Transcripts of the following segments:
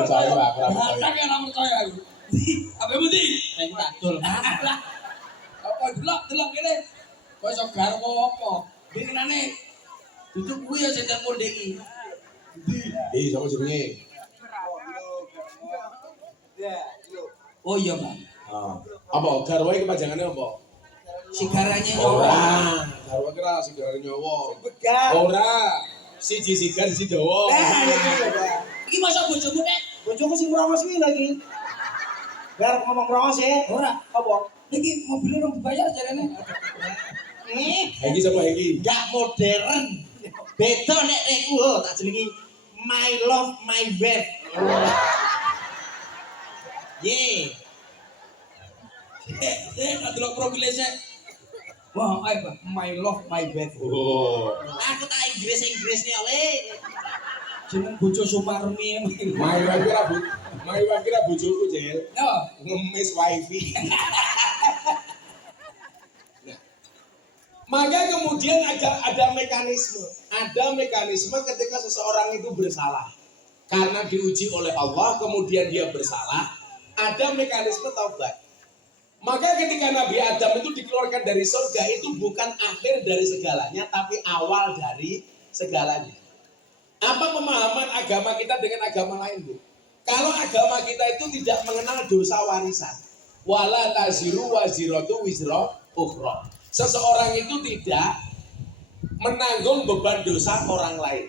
percaya. Apa budi? Nek tak dol. Apa delok kene. Kok iso garwo apa? Bikinane duduk kuwi ya sing telepon ndek iki. Sapa jenenge? Oh iya, Pak. Apa garwa iki panjangane apa? Sigaranya Ora, garwa kira sigarane nyawa. Ora. Siji sigar siji dawa. Iki masa bojomu nek? Bojoku sing ngrongos kuwi lagi. Biar ngomong ngrongos ya. Ora. Apa? Iki mobilnya belum dibayar jarene. Iki sapa iki? Enggak modern. Beda nek iku tak jenengi My Love My Babe. Ye. Tak delok profile sik. Wah, ayo Pak, my love my babe. Oh. Aku tak Inggris-Inggrisnya oleh. Jeneng bojo Sumarmi. Mai kira bojoku, Jel. Yo, Ngemis wifi. Nah, maka kemudian ada mekanisme. Ada mekanisme ketika seseorang itu bersalah. Karena diuji oleh Allah, kemudian dia bersalah, ada mekanisme taubat. Maka ketika Nabi Adam itu dikeluarkan dari surga, itu bukan akhir dari segalanya, tapi awal dari segalanya. Apa pemahaman agama kita dengan agama lain, Bu? Kalau agama kita itu tidak mengenal dosa warisan. Wala taziru waziratu wizra ukhra. Seseorang itu tidak menanggung beban dosa orang lain.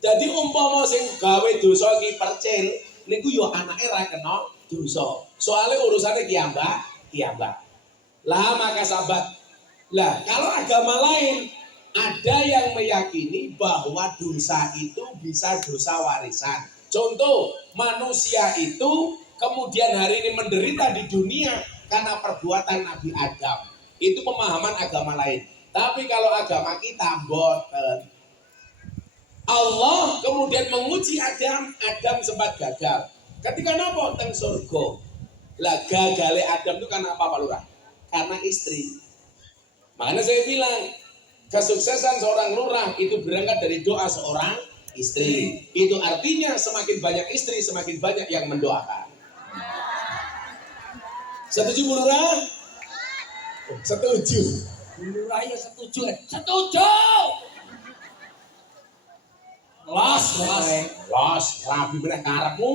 Jadi umpama sing gawe dosa iki percil, niku yo anake ra kena dosa. Soale urusane kiambak. Lah maka sahabat. Lah kalau agama lain ada yang meyakini bahwa dosa itu bisa dosa warisan. Contoh, manusia itu kemudian hari ini menderita di dunia karena perbuatan Nabi Adam. Itu pemahaman agama lain. Tapi kalau agama kita boten. Allah kemudian menguji Adam sempat gagal. Ketika napa teng surga. Lah gagale Adam itu karena apa Pak Lurah? Karena istri. Makanya saya bilang, kesuksesan seorang lurah itu berangkat dari doa seorang istri. Itu artinya semakin banyak istri, semakin banyak yang mendoakan. Setuju Bu Lurah? Setuju. Bu Lurah ya setuju. Setuju. Los, rabi meneh karepmu.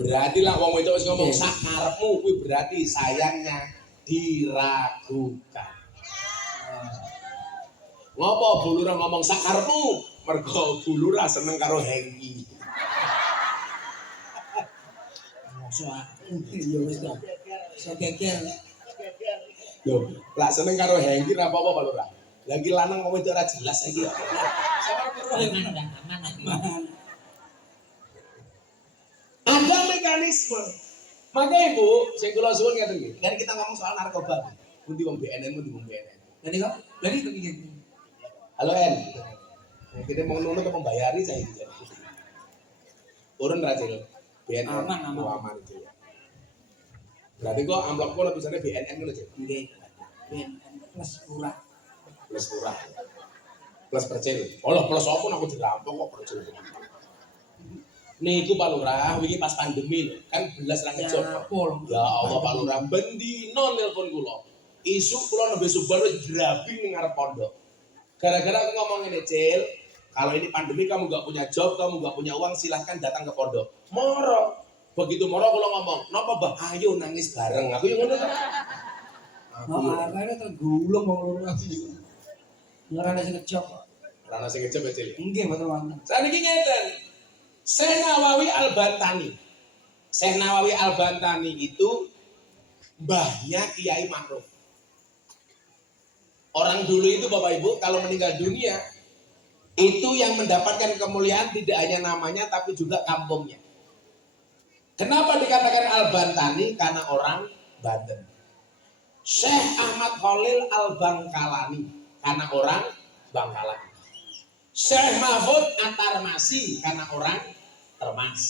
Berarti lah wong itu ngomong sak karepmu kuwi berarti sayangnya diragukan. Ngopo Bu Lurah ngomong sak karepmu? Mergo Bu Lurah seneng karo Hengki. Ya wis to. Segeger. Yo, lak seneng karo Hengki ra apa-apa Pak Lurah. Lagi lanang ngomong itu ora jelas iki. Sama karo aman. Ada mekanisme. Maka Ibu, saya kula suwun ngeten nggih. Kan kita ngomong soal narkoba. Pundi wong BNN, pundi wong BNN. Jadi kok? Jadi kepikir. Halo En. Kita mau nunut ke membayari saya gitu. Urun ra Cil. BNN. Aman itu. Berarti kok amplop kok tulisannya BNN ngono Cil. Nggih. BNN plus murah. Plus murah. Plus percil. Oh, plus apa aku dirampok kok percil. Niku Pak Lurah, wingi pas pandemi kan belas ra ngejok. Ya Allah Pak Lurah, bendino nelpon kula. Isu kula nembe Subhan wis drabing ning ngarep pondok. Gara-gara aku ngomong ngene, Cil, kalau ini pandemi kamu gak punya job, kamu gak punya uang, silahkan datang ke pondok. Moro. Begitu moro kula ngomong, "Napa, Mbah? Ayo nangis bareng." Aku yang ngono. Oh, akhirnya tergulung wong loro iki. Ngarane sing ngejok. Ora ana sing ngejok ya, Cil. Nggih, mboten wonten. Saniki ngeten. Syekh Nawawi Al-Bantani. Syekh Nawawi Al-Bantani itu mbahnya Kiai Ma'ruf. Orang dulu itu Bapak Ibu kalau meninggal dunia itu yang mendapatkan kemuliaan tidak hanya namanya tapi juga kampungnya. Kenapa dikatakan Al-Bantani? Karena orang Banten. Syekh Ahmad Khalil Al-Bangkalani karena orang Bangkalan. Syekh Mahfud At-Tarmasi karena orang Termas.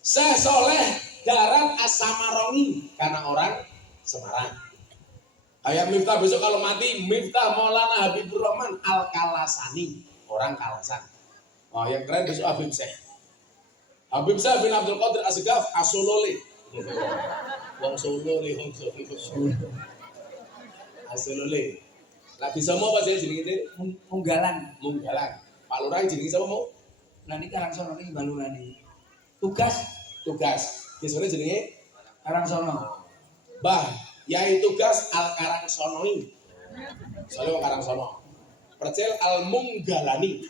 Syekh Soleh Darat As-Samarongi karena orang Semarang. Kayak Miftah besok kalau mati, Miftah Maulana Habibur Rahman Al-Kalasani, orang Kalasan. Oh, yang keren besok Habib Syekh. Habib Syekh bin Abdul Qadir Asgaf Asolole. Wong Solo le, wong Solo. Asolole. Lagi sama apa sih jenenge? Munggalan. Munggalan. Pak Lurah jenenge sapa mau? Lah niki Karangsono niki Balurane. Tugas Biasanya jenenge Karangsono. Bah, yai tugas Al Karangsonoi. Soalnya wong Karangsono. Percil Al Munggalani.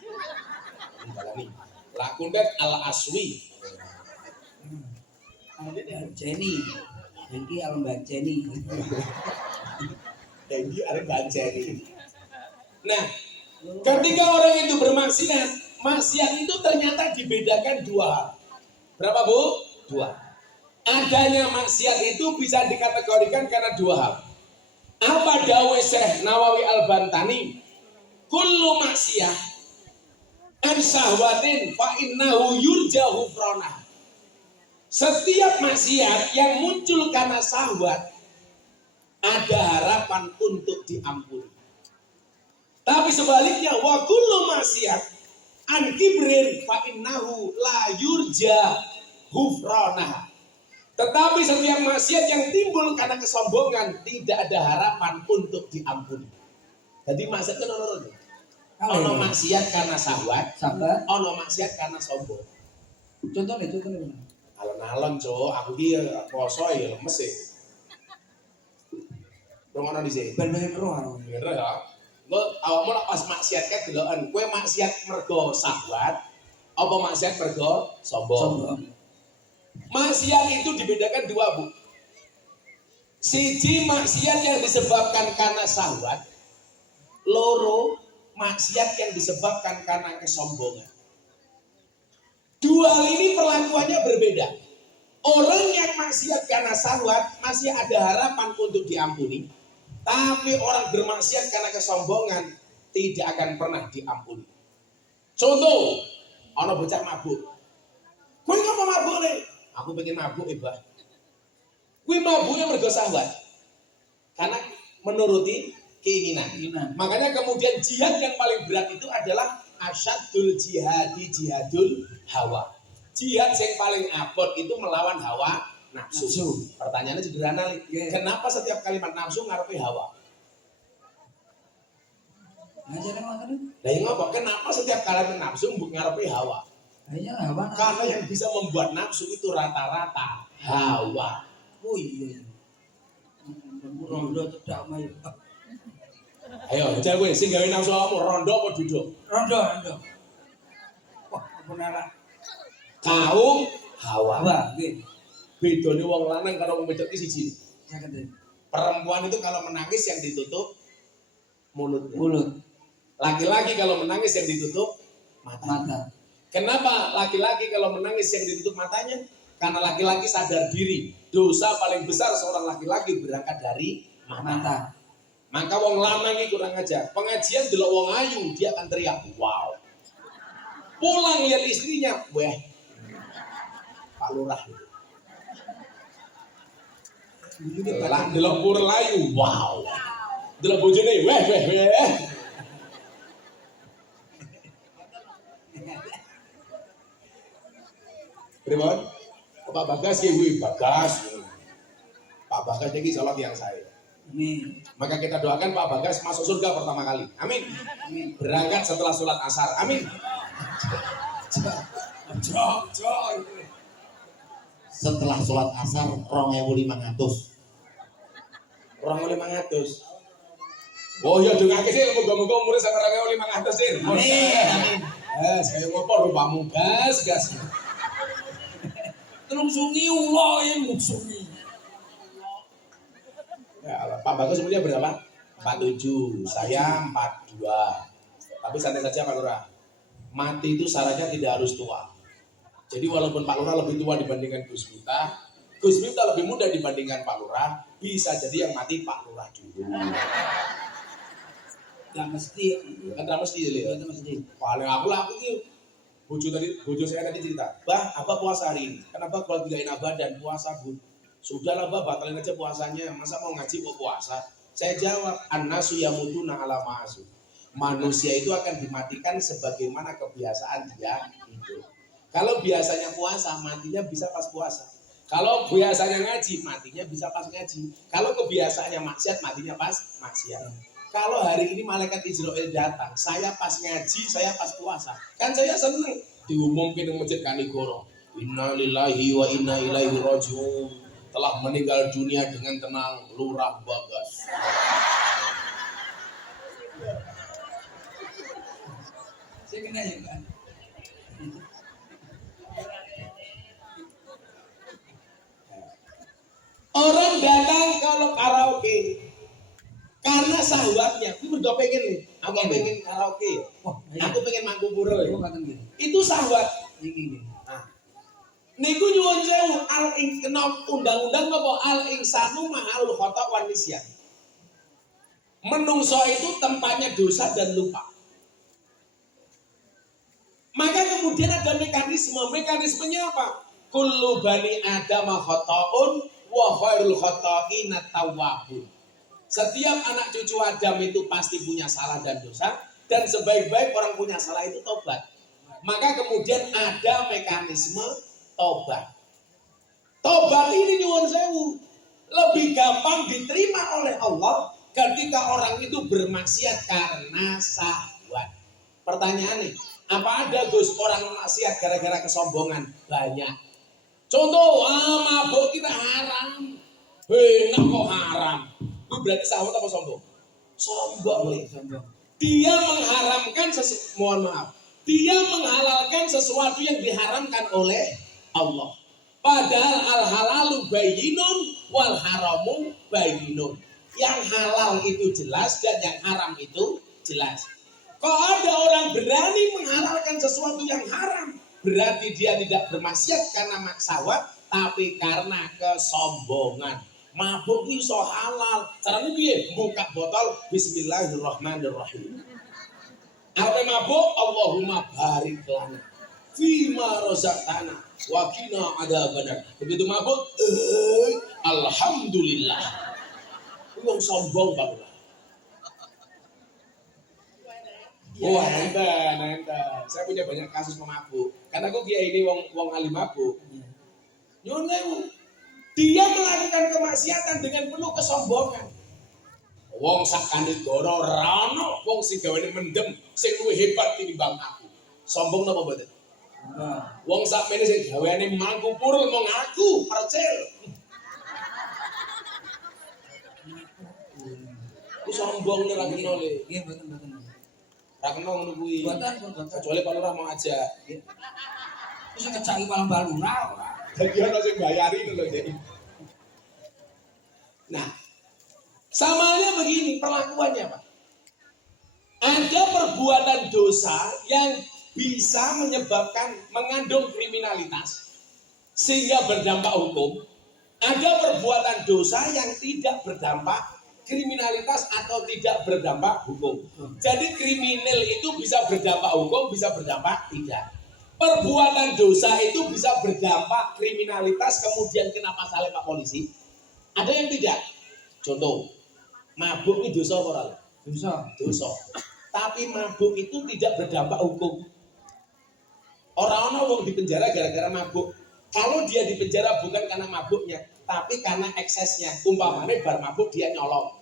Lakundet Al Aswi. Jenny. Niki Al Mbak Jenny. Jadi ada banceri. Nah, ketika orang itu bermaksiat, maksiat itu ternyata dibedakan dua hal. Berapa Bu? Dua. Adanya maksiat itu bisa dikategorikan karena dua hal. Apa dawuh Syekh Nawawi Al-Bantani? Kullu maksiyah an syahwatin fa innahu yurja ghufranah. Setiap maksiat yang muncul karena syahwat ada harapan untuk diampuni. Tapi sebaliknya wa kullu maksiat an kibrin fa innahu la yurja ghufranah. Tetapi setiap maksiat yang timbul karena kesombongan tidak ada harapan untuk diampuni. Jadi maksiat itu ono maksiat karena syahwat, ono maksiat karena sombong. Contohnya. Alon-alon cok, aku dia poso ya lemes sih. Dongono di sini. Bener roh. Bener ya. Gue awakmu nak pas maksiat kayak deloken, kue maksiat mergo syahwat, apa maksiat mergo sombong. Maksiat itu dibedakan dua Bu. Siji maksiat yang disebabkan karena syahwat, loro maksiat yang disebabkan karena kesombongan. Dua hal ini perlakuannya berbeda. Orang yang maksiat karena syahwat masih ada harapan untuk diampuni, tapi orang bermaksiat karena kesombongan tidak akan pernah diampuni. Contoh, ana bocah mabuk. Kowe ngapa mabuk nih? Aku pengen mabuk Mbah. Kuwi mabuknya mergo syahwat. Karena menuruti keinginan. Makanya kemudian jihad yang paling berat itu adalah asyadul jihadul hawa. Jihad yang paling abot itu melawan hawa nafsu. Pertanyaannya sederhana, kenapa setiap kalimat nafsu ngarepe hawa? Lah yang ngapa? Kenapa setiap kalimat nafsu mbok ngarepe hawa? Karena yang bisa membuat nafsu itu rata-rata hawa. Oh iya. Rondo tidak mau. Ayo, bocah kowe sing gawe nafsu awakmu rondo apa duduk? Rondo. Wah, apa nara? Kaum hawa. Nggih. Bedane wong lanang karo wong wedok iki siji. Saged. Perempuan itu kalau menangis yang ditutup mulutnya. Mulut. Laki-laki kalau menangis yang ditutup mata. Kenapa laki-laki kalau menangis yang ditutup matanya? Karena laki-laki sadar diri. Dosa paling besar seorang laki-laki berangkat dari mata. Maka wong lanang iki kurang ajar. Pengajian delok wong ayu, dia akan teriak, "Wow." Pulang lihat istrinya, "Weh, Pak Lurah." Lah delok pur layu, "Wow." Delok bojone, "Weh." Pripun? Pak Bagas ki Bagas. Pak Bagas iki salah yang saya. Amin. Maka kita doakan Pak Bagas masuk surga pertama kali. Amin. Berangkat setelah sholat asar. Amin. Setelah sholat asar 2.500. 2.500. Oh iya dongake sih muga-muga umure sampe 2.500 sih. Amin. Saya ngopo rupamu gas. Terus sungi ulo ya sungi. Ya, Pak Bagus umurnya berapa? 47, saya 42. Tapi santai saja Pak Lurah. Mati itu syaratnya tidak harus tua. Jadi walaupun Pak Lurah lebih tua dibandingkan Gus Miftah lebih muda dibandingkan Pak Lurah, bisa jadi yang mati Pak Lurah dulu. Gak mesti. Kan tidak mesti ya. Paling aku ini bojo saya tadi cerita, "Bah, Abah puasa hari ini. Kenapa kalau tidak enak badan puasa, Bu?" Sudahlah Bah, batalin aja puasanya. Masa mau ngaji kok puasa? Saya jawab, annasu yamutuna ala ma'asu. Manusia itu akan dimatikan sebagaimana kebiasaan dia hidup. Kalau biasanya puasa, matinya bisa pas puasa. Kalau biasanya ngaji, matinya bisa pas ngaji. Kalau kebiasaannya maksiat, matinya pas maksiat. Kalau hari ini malaikat Israel datang, saya pas ngaji, saya pas puasa. Kan saya seneng. Diumumkan di masjid Kanigoro. Inna lillahi wa inna ilaihi rajiun. Telah meninggal dunia dengan tenang Lurah Bagas. Saya kena ya kan. Orang datang kalau karaoke karena syahwatnya. Aku udah pengen nih, aku pengen karaoke. Wah, Aku pengen mangku pura. Aku ngaten gitu. Itu syahwat. Iki. Nah, niku nyuwun sewu undang-undang apa al insanu ma'al khata' wan nisyan. Menungso itu tempatnya dosa dan lupa. Maka kemudian ada mekanisme. Mekanismenya apa? Kullu bani adama khata'un wa khairul khata'ina tawwabun. Setiap anak cucu Adam itu pasti punya salah dan dosa, dan sebaik-baik orang punya salah itu tobat. Maka kemudian ada mekanisme tobat. Tobat ini nyuwun sewu lebih gampang diterima oleh Allah ketika orang itu bermaksiat karena syahwat. Pertanyaan nih, apa ada Gus orang maksiat gara-gara kesombongan? Banyak. Contoh, mabuk kita haram. Enak kok haram. Itu berarti syahwat apa sombong? Sombong. Dia mengharamkan mohon maaf. Dia menghalalkan sesuatu yang diharamkan oleh Allah. Padahal al-halalu bayyinun wal haramu bayyinun. Yang halal itu jelas dan yang haram itu jelas. Kalau ada orang berani menghalalkan sesuatu yang haram, berarti dia tidak bermaksiat karena maksawat, tapi karena kesombongan. Mabuk iso halal. Caranya piye? Buka botol bismillahirrahmanirrahim. Arep mabuk Allahumma barik lana fima razaqtana wa qina adzabannar. Begitu mabuk, alhamdulillah. Wong sombong banget. Wah, enten. Saya punya banyak kasus pemabuk. Karena aku kiai ini wong alim mabuk. Nyuwun sewu. Dia melakukan kemaksiatan dengan penuh kesombongan. Wong sak Kanigoro ora ono wong sing gawane mendem sing luwih hebat tinimbang aku. Sombong napa mboten? Wong sak mene sing gaweane mangku purul mong aku, percil. Ku sombong ora kena le. Nggih, mboten. Ora kena ngono kuwi. Mboten. Kecuali Pak Lurah mau ajak. Wis ngejaki malam baluna ora. Jadi ono sing bayari itu loh jadi. Nah, samanya begini perlakuannya Pak. Ada perbuatan dosa yang bisa menyebabkan mengandung kriminalitas sehingga berdampak hukum. Ada perbuatan dosa yang tidak berdampak kriminalitas atau tidak berdampak hukum. Jadi kriminal itu bisa berdampak hukum, bisa berdampak tidak. Perbuatan dosa itu bisa berdampak kriminalitas kemudian kena pasal Pak Polisi. Ada yang tidak. Contoh, mabuk itu dosa apa ora? Dosa. Tapi mabuk itu tidak berdampak hukum. Orang-orang wong di penjara gara-gara mabuk. Kalau dia di penjara bukan karena mabuknya, tapi karena eksesnya. Umpamanya bar mabuk dia nyolong.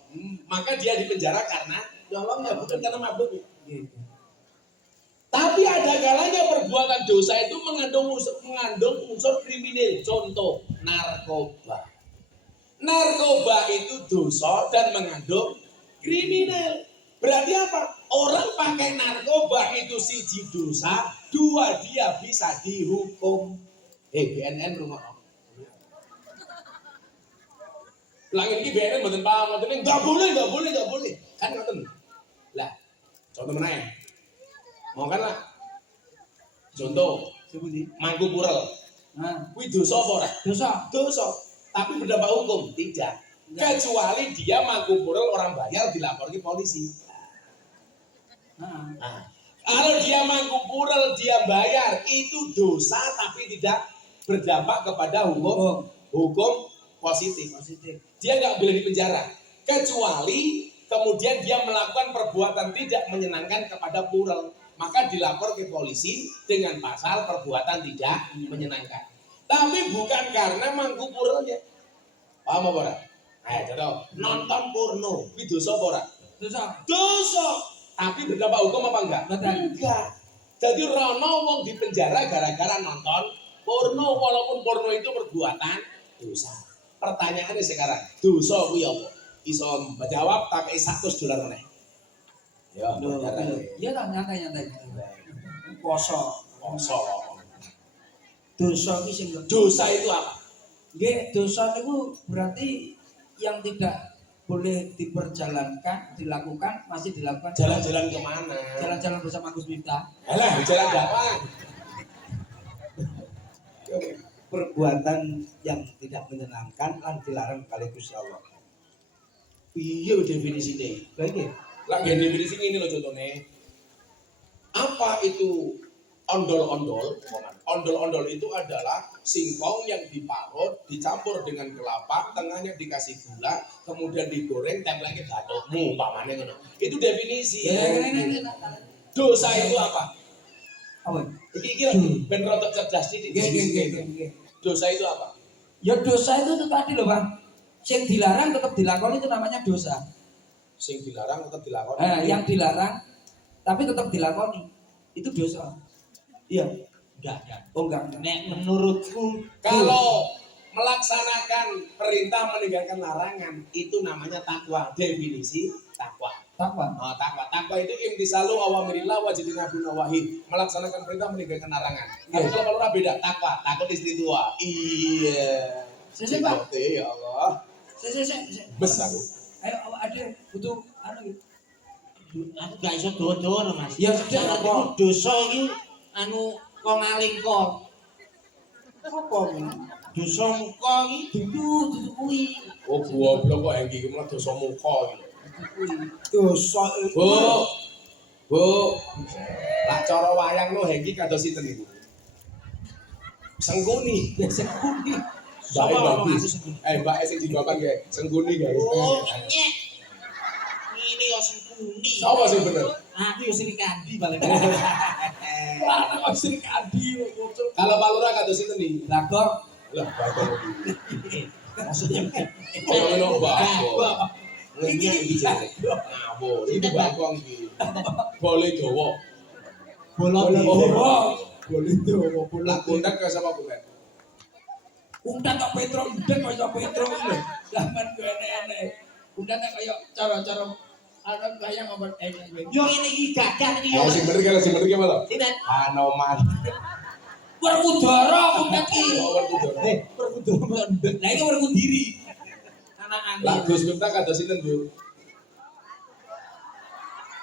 Maka dia di penjara karena nyolongnya, bukan karena mabuknya. Tapi ada kalanya perbuatan dosa itu mengandung unsur kriminal. Contoh, narkoba. Narkoba itu dosa dan mengandung kriminal. Berarti apa? Orang pakai narkoba itu siji dosa, dua dia bisa dihukum. BNN rumah. Langit ini BNN mboten paham, enggak boleh. Kan ngoten. Lah, contoh meneh. Mau kan lah. Contoh, mangku purel. Kuwi dosa apa ora? Dosa. Tapi berdampak hukum? Tidak. Kecuali dia mangku purel orang bayar dilapor ke polisi. Kalau dia mangku purel dia bayar itu dosa tapi tidak berdampak kepada hukum positif. Dia nggak boleh di penjara. kecuali kemudian dia melakukan perbuatan tidak menyenangkan kepada plural, maka dilapor ke polisi dengan pasal perbuatan tidak menyenangkan. Tapi bukan karena mangku pluralnya. Paham apa ora? Ayo contoh, nonton porno, itu dosa apa ora? Dosa. Dosa. Tapi berdampak hukum apa enggak? Betul. Enggak. Jadi rono wong di penjara gara-gara nonton porno, walaupun porno itu perbuatan dosa. Pertanyaannya sekarang, dosa kuwi apa? Iso menjawab pakai $100 meneh. Ya, Iya tak nyantai. Poso. Dosa iki sing Dosa itu apa? nggih, dosa niku berarti yang tidak boleh dilakukan masih dilakukan. Jalan-jalan kemana? Jalan-jalan bersama Gus Miftah. Alah, jalan jalan. Perbuatan yang tidak menyenangkan lan dilarang kali Gusti Allah. Iya definisinya. Lha iki Lagi definisi ini loh contohnya. Apa itu ondol-ondol? Ondol-ondol itu adalah singkong yang diparut, dicampur dengan kelapa, tengahnya dikasih gula, kemudian digoreng, tempelnya batukmu, umpamanya ngono. Itu definisi. Dosa itu apa? Apa? Iki ben rodok cerdas titik. Nggih. Dosa itu apa? Ya dosa itu tadi loh Bang. Yang dilarang tetap dilakukan itu namanya dosa. Sing dilarang tetap dilakoni. Yang dilarang tapi tetap dilakoni itu dosa. Iya. enggak. Oh enggak. Nek menurutku Kalau melaksanakan perintah meninggalkan larangan itu namanya takwa. Definisi takwa. Takwa. Takwa itu imtisalu awamirillah wa jitinabu nawahi. Melaksanakan perintah meninggalkan larangan. Tapi kalau beda takwa, takut istri tua. Iya. Sese Pak. Ya Allah. Sese. Besar. Ayo ada butuh anu aku gak iso dodo Mas. Ya sudah, Syarat apa? iku dosa iki anu kok ngaling kok. apa ini? Dosa muka iki Dudu kuwi. Oh goblok kok iki malah dosa muka iki. dosa Bu. Lah cara wayang lo Hengki kados sinten niku? Sengguni. Sengkuni. Baik Sapa bagus. Mbak sing dibapak nggih, Sengguni guys. Oh, nyek. Ini yo sengkuni. Sapa sing bener? Aku yo Sri Kandi balik. Wah, kok sing kadi muncul. Kalau Pak Lurah kados sinten nih? Lah kok Lah bapak. Maksudnya Oh ngono bapak. iki Ngenyek iki jare. Ngawur, iki bakong iki. Boleh Jawa. bolong Boleh Jawa. Lah kontak ke sama kontak. undang kok Petro ndek kok iso Petro iki lho. Zaman ku enek-enek. Undang kaya cara-cara ana kaya ngomong yo ini iki gagah iki yo. Sing bener ki malah. Sinten? Anoman. Werkudara undang iki. Perkudara ndek. Lah iki werkudiri. Anak Lah angin. Gus Miftah kados sinten, Bu?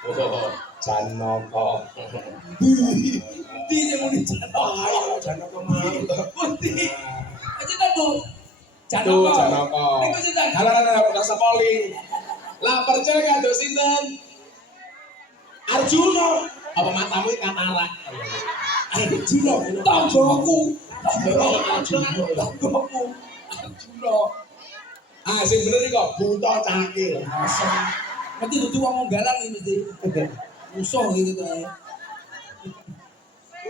Oh, Janaka. Di sing muni Janaka. Ayo Janaka mau. Di. Aja ta, Bu. Tuh Janaka. Niku sinten? Halah rasa poli. Lah percaya kados sinten? Arjuna. Apa matamu iki katarak? Arjuna. Tanggoku. Tanggoku. Ah, sing bener iki kok buta cakil. Mesti dudu wong galang iki mesti. Musuh gitu kae.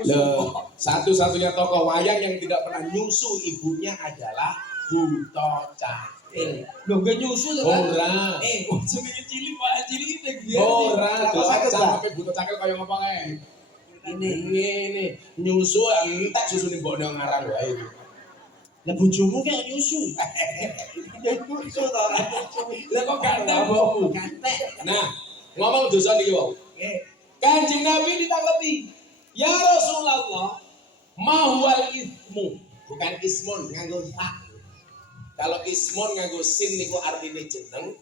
Loh, satu-satunya tokoh wayang yang tidak pernah nyusu ibunya adalah buta cakil. Lho gak nyusu to kan? Ora. Jenenge cilik Pak, cilik iki dia. Ora, Apa dosa sakit, Pak? sampe buta cakil kaya ngopo kae. Ini. Nyusu entek susune mbok nang ngarang wae. Lah bojomu kayak nyusu. Ya nyusu to. Lah kok ganteng mbokmu? Gantek. Nah, ngomong dosa niki wae. Kanjeng Nabi ditanglepi. Ya Rasulullah, mahwal ismu, bukan ismun nganggo tak. Kalau ismun nganggo sin niku artinya jeneng,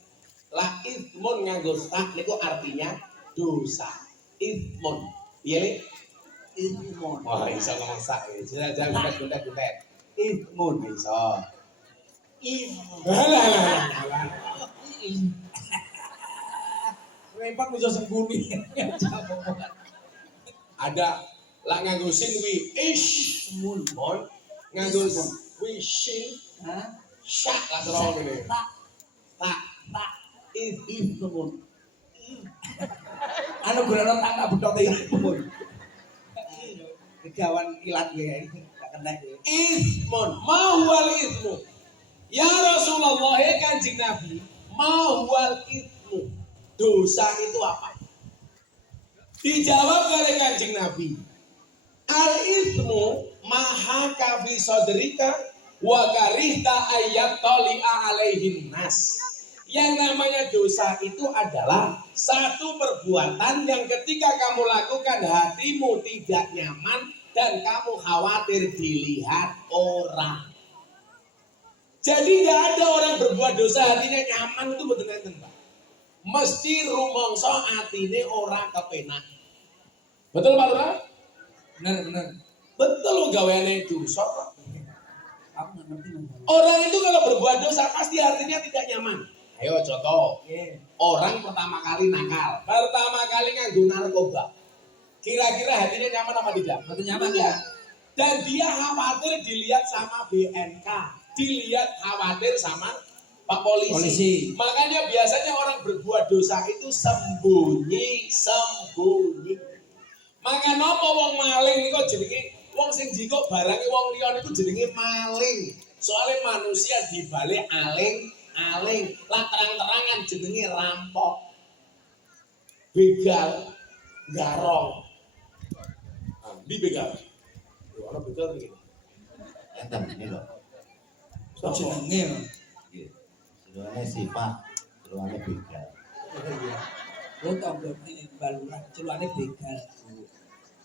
lah ismun nganggo tak niku artinya dosa. Ismun, iya? Ilmu. Wah, iso ngomong sak. Jangan guntek. Ismun iso. Rempak bisa sembunyi. Ada lah nganggo sin wi ish mun nganggo wi shin Hah? syak lah terus ngene. Tak. Tak. Ismun. Anu gurana tangga bedhote imun. Kegawan ilat ya, gak kena ya. Ismun, mahwal ismu. Ya Rasulullah, ya Kanjeng Nabi, mahwal ismu. Dosa itu apa? Dijawab oleh Kanjeng Nabi, al ismu maha kafi sodrika wa karihta ayat toli'a alaihin nas. Yang namanya dosa itu adalah satu perbuatan yang ketika kamu lakukan hatimu tidak nyaman dan kamu khawatir dilihat orang. Jadi tidak ada orang berbuat dosa hatinya nyaman itu betul-betul Pak. Mesti rumangsa atine ora kepenak. Betul Pak Lurah? Bener. Betul gaweane dosa Pak. Aku nggak ngerti. Orang itu kalau berbuat dosa pasti hatinya tidak nyaman. Ayo contoh, orang pertama kali nakal, pertama kali nganggo narkoba. Kira-kira hatinya nyaman apa tidak? Betul nyaman ya. Dan dia khawatir dilihat sama BNK, dilihat khawatir sama Pak Polisi. Makanya biasanya orang berbuat dosa itu sembunyi. Maka napa wong maling niku jenenge wong sing jikok barange wong liya niku jenenge maling. Soalnya manusia dibalik aling, lah terang-terangan jenenge rampok. Begal, garong. Di begal. Yo ana begal iki. Enten ini lho. Jenenge. Nggih. Jeroane sifat, jeroane begal. Lo tau berarti balurah celane begal.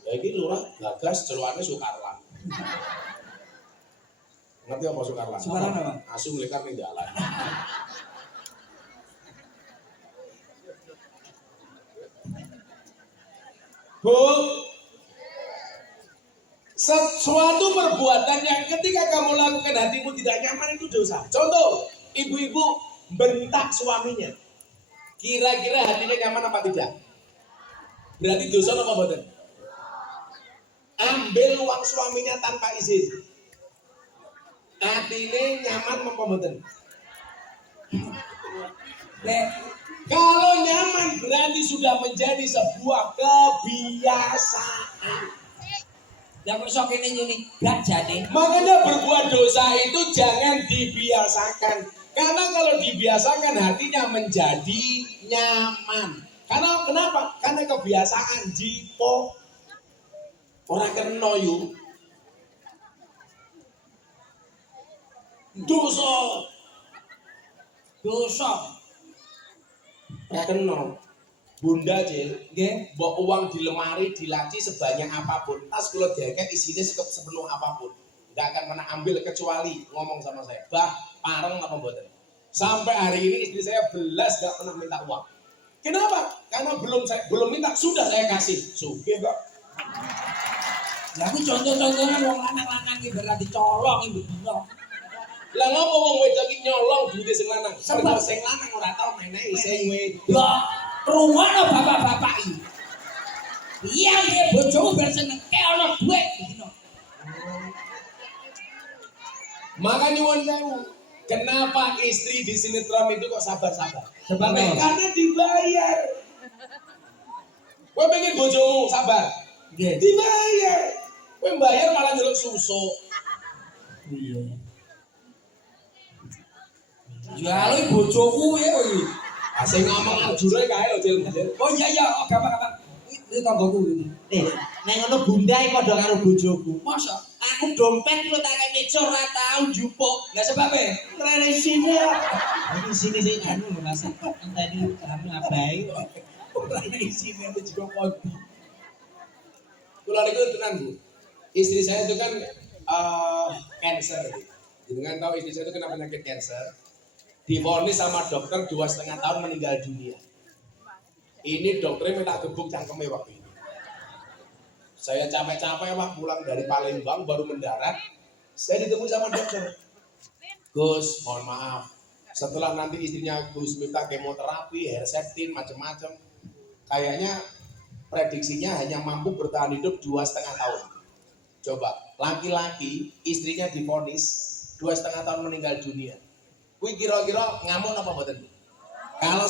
Ya iki lurah gagas celuane Sukarlan. Ngerti apa Sukarlan? Sukarlan apa? Asu nglekat ning dalan. Bu, sesuatu perbuatan yang ketika kamu lakukan hatimu tidak nyaman itu dosa. Contoh, ibu-ibu bentak suaminya. Kira-kira hatinya nyaman apa tidak? Berarti dosa apa mboten? Ambil uang suaminya tanpa izin. Hatinya nyaman apa mboten? Kalau nyaman berarti sudah menjadi sebuah kebiasaan. Lah kok sok kene nyuni gajane. Makanya berbuat dosa itu jangan dibiasakan. Karena kalau dibiasakan hatinya menjadi nyaman. Karena kenapa? Karena kebiasaan jipo. Orang kena yuk. Dosa. Ora kena. Bunda Cil, nggih, mbok uang di lemari, di laci sebanyak apapun. Tas kula deket isinya sepenuh apapun. Enggak akan pernah ambil kecuali ngomong sama saya, "Bah, pareng apa mboten?" Sampai hari ini istri saya belas enggak pernah minta uang. Kenapa? Karena belum minta, sudah saya kasih. Sugih kok. Lah aku contoh-contohnya wong lanang-lanang iki berarti colong iki dino. Lah ngopo wong wedok iki nyolong duwite sing lanang? Sebab sing lanang ora tau menehi sing wedok. Lah, rungono bapak-bapak iki. Iya nggih bojomu bar seneng ke ana dhuwit dino. Maka nyuwun sewu, kenapa istri di sinetron itu kok sabar-sabar? Sebabnya? Karena dibayar. Kowe pengen bojomu sabar? Nggih. Dibayar. Kowe bayar malah nyeluk susu. Iya. Ya lu bojoku ya iki. Asing ngomong jure kae lho, Cil. Oh iya oh gampang. Iki tanggoku iki. Nek ngono Bunda iki padha karo bojoku. Masa Aku dompet lu tak kene meja ora tau njupuk. lah sebabe Rene sini. Iki sini sing anu lho Mas. Tadi anu abai. Ora isine juga kondi. Kula niku tenan, Bu. Istri saya itu kan cancer. Dengan tahu istri saya itu kena penyakit cancer. Divonis sama dokter 2,5 tahun meninggal dunia. Ini dokternya minta gebuk cangkeme waktu itu. Saya capek-capek Pak pulang dari Palembang baru mendarat. Saya ditemui sama dokter. Gus, mohon maaf. Setelah nanti istrinya Gus minta kemoterapi, herceptin, macam-macam. Kayaknya prediksinya hanya mampu bertahan hidup 2,5 tahun. Coba, laki-laki istrinya divonis 2,5 tahun meninggal dunia. Kuwi kira-kira ngamun apa mboten? Kalau